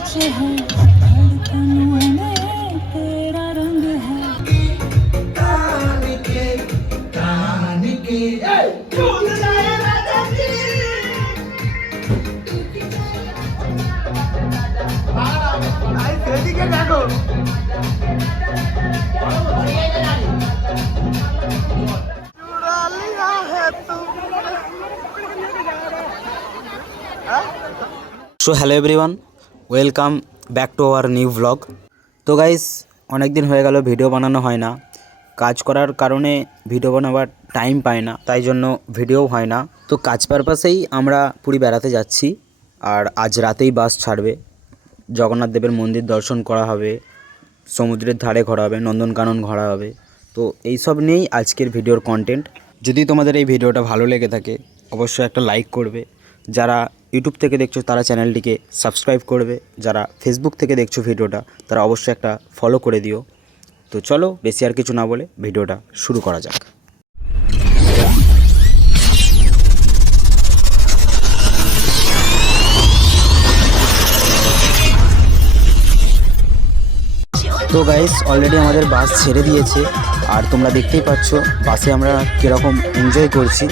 सोच है धड़कनों में तेरा रंग है so hello everyone, welcome back to our new blog. তো গাইস, অনেক দিন হয়ে গেল ভিডিও বানানো হয় না। কাজ করার কারণে ভিডিও বানাবার টাইম পায় না, তাই জন্য ভিডিও হয় না। তো কাজ পারপাসেই আমরা পুরী বেড়াতে যাচ্ছি, আর আজ রাতেই বাস ছাড়বে। জগন্নাথ দেবের মন্দির দর্শন করা হবে, সমুদ্রের ধারে ঘোরা হবে, নন্দনকানন ঘোরা হবে। তো এইসব নিয়েই আজকের ভিডিওর কন্টেন্ট। যদি তোমাদের এই ভিডিওটা ভালো লেগে থাকে অবশ্যই একটা লাইক করবে। যারা ইউটিউব থেকে দেখছো তারা চ্যানেলটিকে সাবস্ক্রাইব করবে, যারা ফেসবুক থেকে দেখছো ভিডিওটা তারা অবশ্যই একটা ফলো করে দিও। তো চলো বেশি আর কিছু না বলে ভিডিওটা শুরু করা যাক। তো গাইস, অলরেডি আমাদের বাস ছেড়ে দিয়েছে, আর তোমরা দেখতেই পাচ্ছ বাসে আমরা কীরকম এনজয় করছি।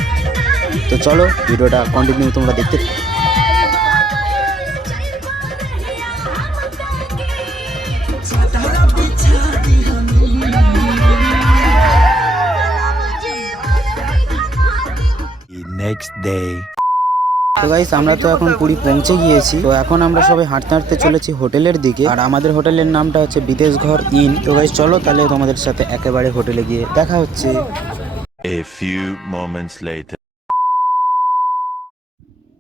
তো চলো ভিডিওটা কন্টিনিউ তোমরা দেখতে থাকো। Next day. তো গাইস, আমরা তো এখন পুরী পৌঁছে গিয়েছি। তো এখন আমরা সবাই হাঁটতে হাঁটতে চলেছি হোটেলের দিকে, আর আমাদের হোটেলের নামটা হচ্ছে বিদেশ ঘর ইন। তো গাইস চলো তাহলে তোমাদের সাথে একেবারে হোটেলে গিয়ে দেখা হচ্ছে। A few moments later.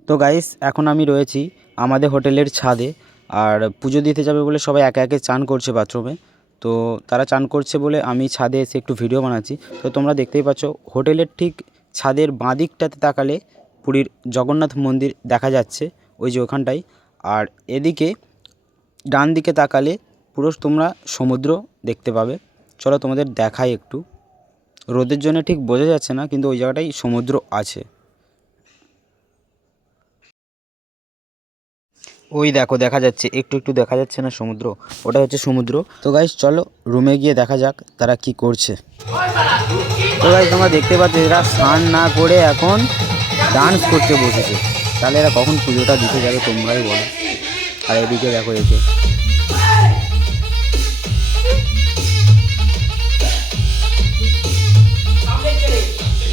তো গাইস, এখন আমি রয়েছি আমাদের হোটেলের ছাদে, আর পুজো দিতে যাবে বলে সবাই একে একে চান করছে বাথরুমে। তো তারা চান করছে বলে আমি ছাদে এসে একটু ভিডিও বানাচ্ছি। তো তোমরা দেখতেই পাচ্ছ হোটেলের ঠিক ছাদের বাঁ দিকটাতে তাকালে পুরীর জগন্নাথ মন্দির দেখা যাচ্ছে, ওই যে ওখানটাই। আর এদিকে ডান দিকে তাকালে পুরো তোমরা সমুদ্র দেখতে পাবে। চলো তোমাদের দেখাই একটু, রোদের জন্য ঠিক বোঝা যাচ্ছে না, কিন্তু ওই জায়গাটাই সমুদ্র আছে। ওই দেখো দেখা যাচ্ছে, একটু একটু দেখা যাচ্ছে না সমুদ্র, ওটা হচ্ছে সমুদ্র। তো গাইস চলো রুমে গিয়ে দেখা যাক তারা কি করছে। তো গাইস তোমরা দেখতে পাচ্ছ এরা স্নান না করে এখন ডান্স করতে বসেছে। তাহলে এরা কখন পুজোটা দিতে যাবে তোমরাই বলো। আর এদিকে দেখো এসে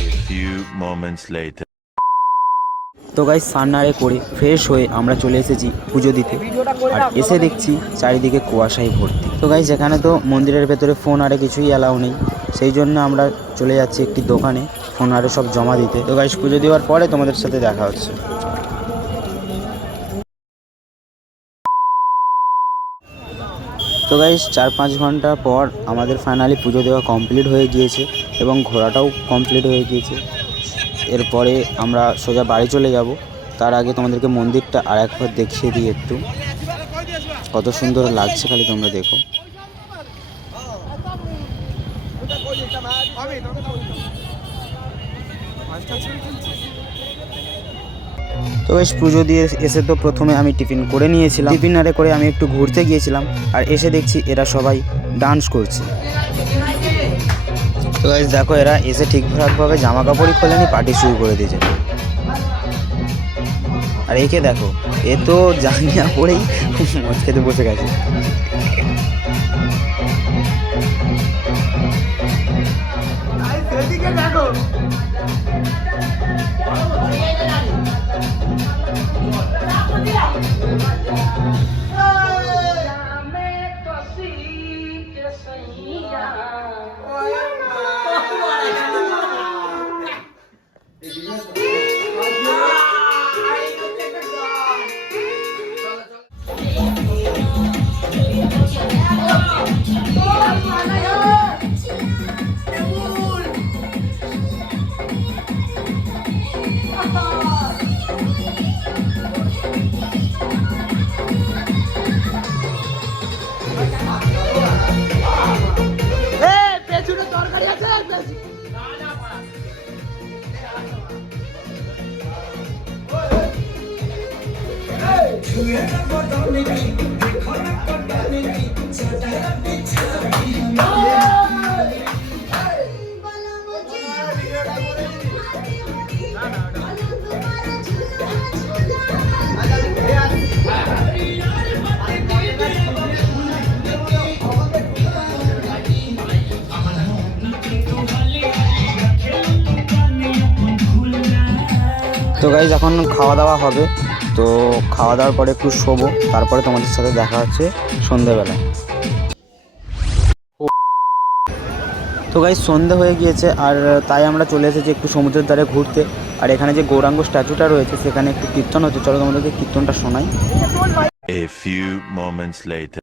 A few moments later. তো গাইস সান্নারে করে ফ্রেশ হয়ে আমরা চলে এসেছি পুজো দিতে, আর এসে দেখছি চারিদিকে কুয়াশায় ভর্তি। তো গাইস এখানে তো মন্দিরের ভেতরে ফোন আরে কিছুই অ্যালাউ নেই, সেই জন্য আমরা চলে যাচ্ছি একটি দোকানে ফোন আরে সব জমা দিতে। তো গাইস পুজো দেওয়ার পরে তোমাদের সাথে দেখা হচ্ছে। তো গাইস 4-5 ঘন্টা পর আমাদের ফাইনালি পুজো দেওয়া কমপ্লিট হয়ে গিয়েছে এবং ঘোরাটাও কমপ্লিট হয়ে গিয়েছে। এরপরে আমরা সোজা বাড়ি চলে যাব। তার আগে তোমাদেরকে মন্দিরটা আর একবার দেখিয়ে দিই একটু, কত সুন্দর লাগছে খালি তোমরা দেখো। তো বেশ পুজো দিয়ে এসে তো প্রথমে আমি টিফিন করে নিয়েছিলাম, টিফিন আরে করে আমি একটু ঘুরতে গিয়েছিলাম, আর এসে দেখছি এরা সবাই ডান্স করছে। তো গাইস দেখো এরা এসে ঠিকঠাকভাবে জামা কাপড়ই খোলেনি, পার্টি শুরু করে দিয়েছে। আর একে দেখো, এ তো জাঙ্গিয়া পরেই মদ খেতে বসে গেছে। তো গাইজ এখন খাওয়া দাওয়া হবে, তো খাওয়া দাওয়ার পরে একটু শোবো, তারপরে তোমাদের সাথে দেখা হচ্ছে সন্ধেবেলা। তো গাইজ সন্ধে হয়ে গিয়েছে, আর তাই আমরা চলে এসেছি একটু সমুদ্রের ধারে ঘুরতে। আর এখানে যে গৌরাঙ্গ স্ট্যাচুটা রয়েছে সেখানে একটু কীর্তন হচ্ছে, চলো তোমাদেরকে কীর্তনটা শোনাই। A few moments later.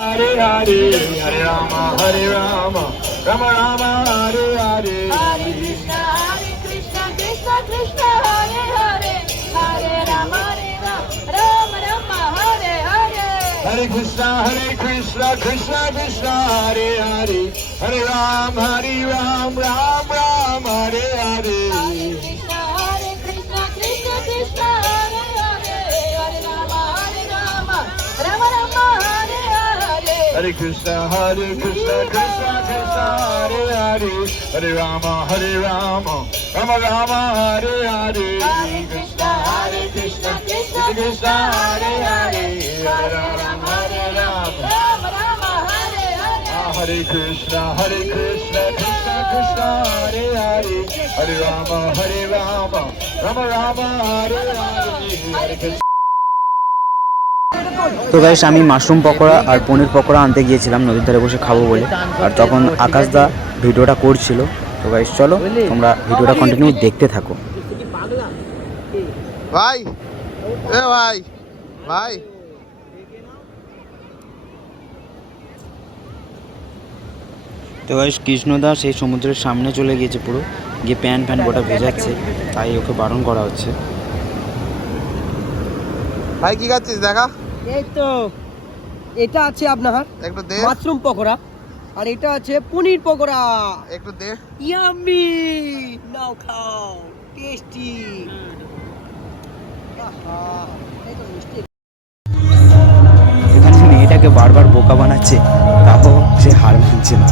Hare Hare, Hare Rama, Hare Rama, Rama Rama, Hare Hare. Hare Krishna, Krishna Krishna, Hare Hare, Hare Rama, Rama Rama, Hare Hare. Hare Krishna, Krishna Krishna, Hare Hare, Hare Ram, Ram Ram, Hare Hare. Hare Krishna, Krishna Krishna, Hare Hare, Hare Rama, Rama Rama, Hare Hare. Hare Krishna, Krishna Krishna, Hare Hare, Hare Rama, Rama Rama, Hare Hare. Hare Krishna, Krishna Krishna, Hare Hare, Hare Rama, Rama Rama, Hare Hare. Hare Krishna, Krishna Krishna, Hare Hare, Hare Rama, Rama Rama, Hare Hare. Hare Krishna. তো guys আমি mushroom pakora আর পনির পকোড়া আনতে গিয়েছিলাম নদীর ধারে বসে খাবো বলে, আর তখন আকাশদা ভিডিওটা করছিল। তো গাইস চলো তোমরা ভিডিওটা কন্টিনিউ দেখতে থাকো। ভাই এ ভাই ভাই তো গাইস কৃষ্ণদা সেই সমুদ্রের সামনে চলে গিয়েছে, পুরো গিয়ে প্যান গোটা ভেজাচ্ছে, তাই ওকে বারণ করা হচ্ছে। ভাই কি খাচ্ছিস দেখা এই তো এটা আছে আপনার একটু দে মাশরুম পকোড়া, আর এটা আছে পনির পকোড়া। একটু দে ইয়াম্মি, নাও খাও, টেস্টি। এখানে মেয়েটাকে বারবার বোকা বানাচ্ছে, তাও সে হার মানছে না।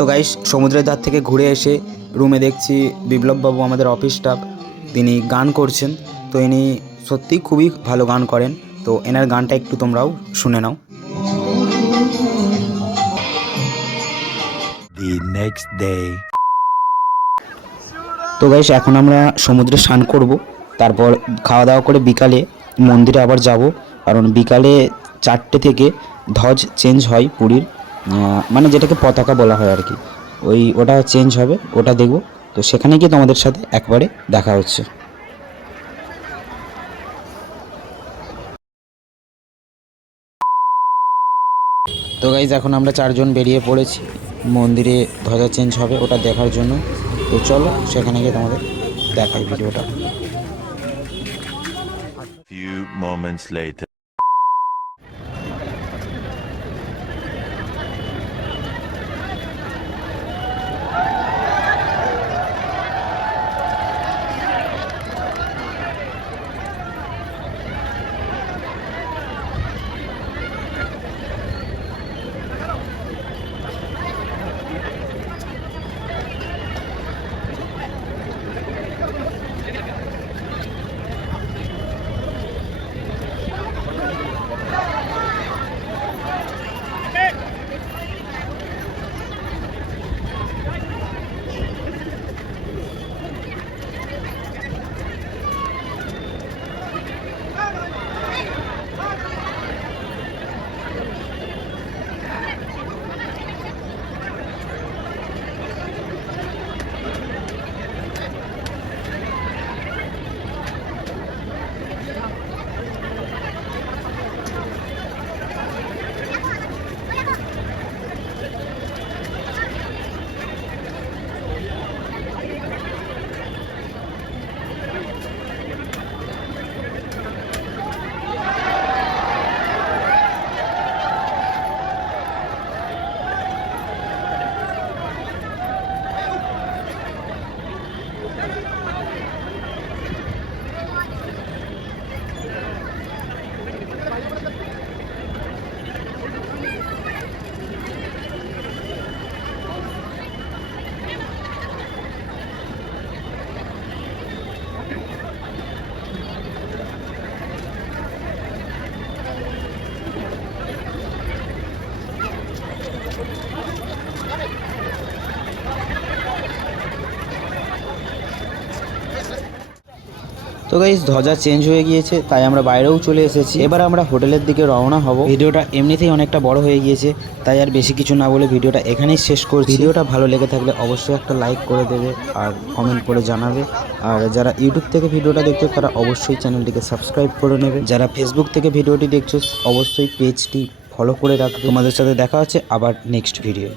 তো গাইস সমুদ্রের ধার থেকে ঘুরে এসে রুমে দেখছি বিপ্লববাবু আমাদের অফিস স্টাফ, তিনি গান করছেন। তো ইনি সত্যিই খুবই ভালো গান করেন, তো এনার গানটা একটু তোমরাও শুনে নাও। The next day. তো গাইস এখন আমরা সমুদ্রে স্নান করব, তারপর খাওয়া দাওয়া করে বিকালে মন্দিরে আবার যাব, কারণ বিকালে 4টে থেকে ধ্বজ চেঞ্জ হয় পুরীর, মানে যেটাকে পতাকা বলা হয় আর কি, ওটা চেঞ্জ হবে, ওটা দেখব। তো সেখানে গিয়ে তোমাদের সাথে একবারে দেখা হচ্ছে। তো গাইজ এখন আমরা 4জন বেরিয়ে পড়েছি, মন্দিরে ধ্বজা চেঞ্জ হবে ওটা দেখার জন্য। তো চলো সেখানে গিয়ে তোমাদের দেখাই ভিডিওটা। Few moments later. গাইস ধ্বজা চেঞ্জ হয়ে গিয়েছে, তাই আমরা বাইরেও চলে এসেছি। এবার আমরা হোটেলের দিকে রওনা হব। ভিডিওটা এমনিতেই অনেকটা বড় হয়ে গিয়েছে, তাই আর বেশি কিছু না বলে ভিডিওটা এখানেই শেষ করছি। ভিডিওটা ভালো লেগে থাকলে অবশ্যই একটা লাইক করে দেবে আর কমেন্ট করে জানাবে। আর যারা ইউটিউব থেকে ভিডিওটা দেখছো তারা অবশ্যই চ্যানেলটিকে সাবস্ক্রাইব করে নেবে। যারা ফেসবুক থেকে ভিডিওটি দেখছো অবশ্যই পেজটি ফলো করে রাখবে। তোমাদের সাথে দেখা হচ্ছে আবার নেক্সট ভিডিও।